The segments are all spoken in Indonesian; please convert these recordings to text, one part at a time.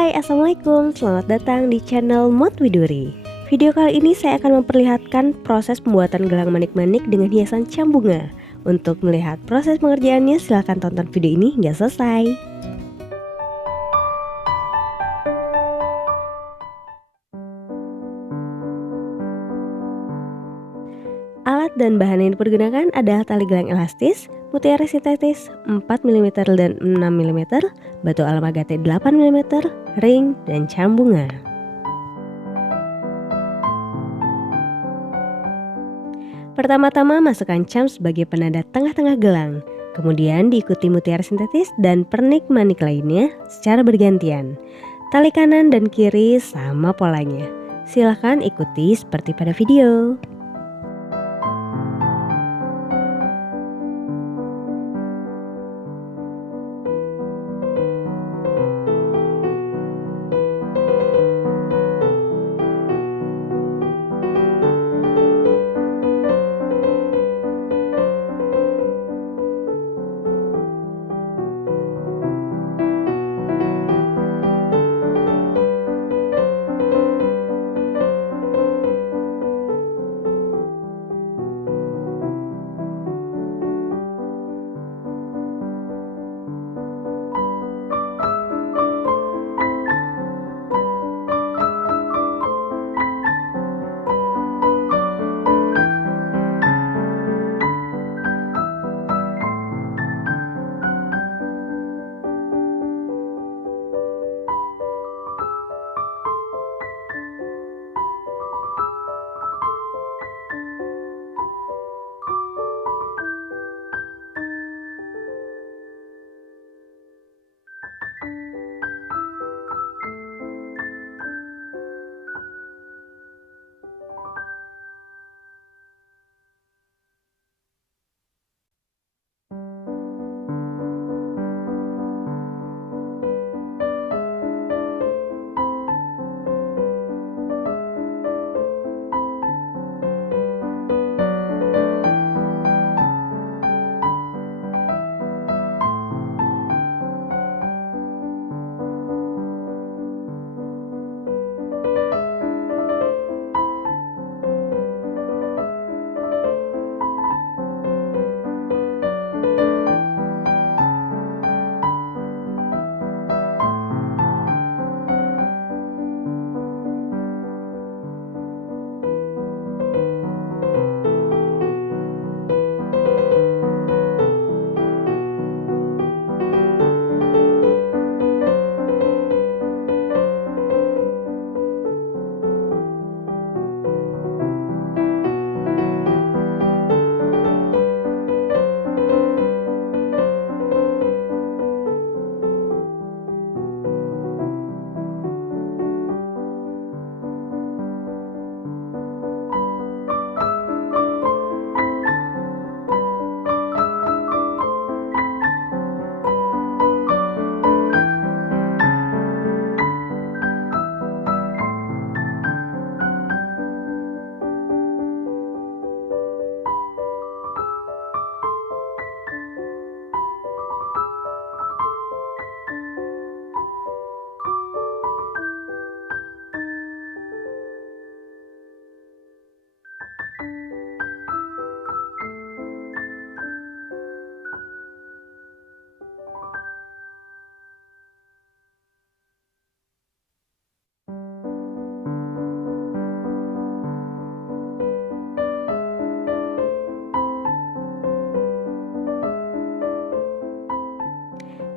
Hai, Assalamualaikum. Selamat datang di channel Mod Widuri. Video kali ini saya akan memperlihatkan proses pembuatan gelang manik-manik dengan hiasan cambunga. Untuk melihat proses pengerjaannya, silahkan tonton video ini hingga selesai. Alat dan bahan yang dipergunakan adalah tali gelang elastis, mutiara sintetis 4 mm dan 6 mm, batu alam agate 8 mm, ring, dan cambunga. Pertama-tama masukkan cam sebagai penanda tengah-tengah gelang, kemudian diikuti mutiara sintetis dan pernik manik lainnya secara bergantian. Tali kanan dan kiri sama polanya. Silahkan ikuti seperti pada video.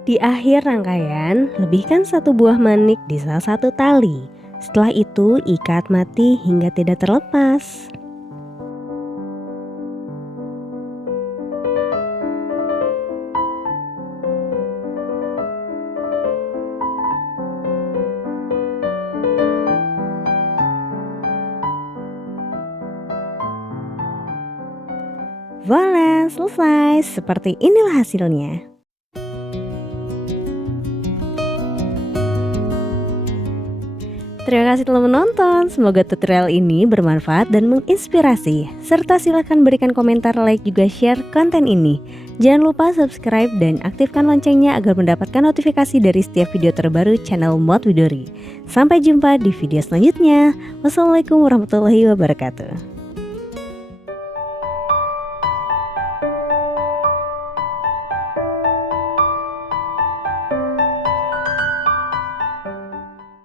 Di akhir rangkaian, lebihkan satu buah manik di salah satu tali. Setelah itu, ikat mati hingga tidak terlepas. Voila, selesai. Seperti inilah hasilnya. Terima kasih telah menonton, semoga tutorial ini bermanfaat dan menginspirasi. Serta silakan berikan komentar, like, juga share konten ini. Jangan lupa subscribe dan aktifkan loncengnya agar mendapatkan notifikasi dari setiap video terbaru channel Mod Widori. Sampai jumpa di video selanjutnya. Wassalamualaikum warahmatullahi wabarakatuh.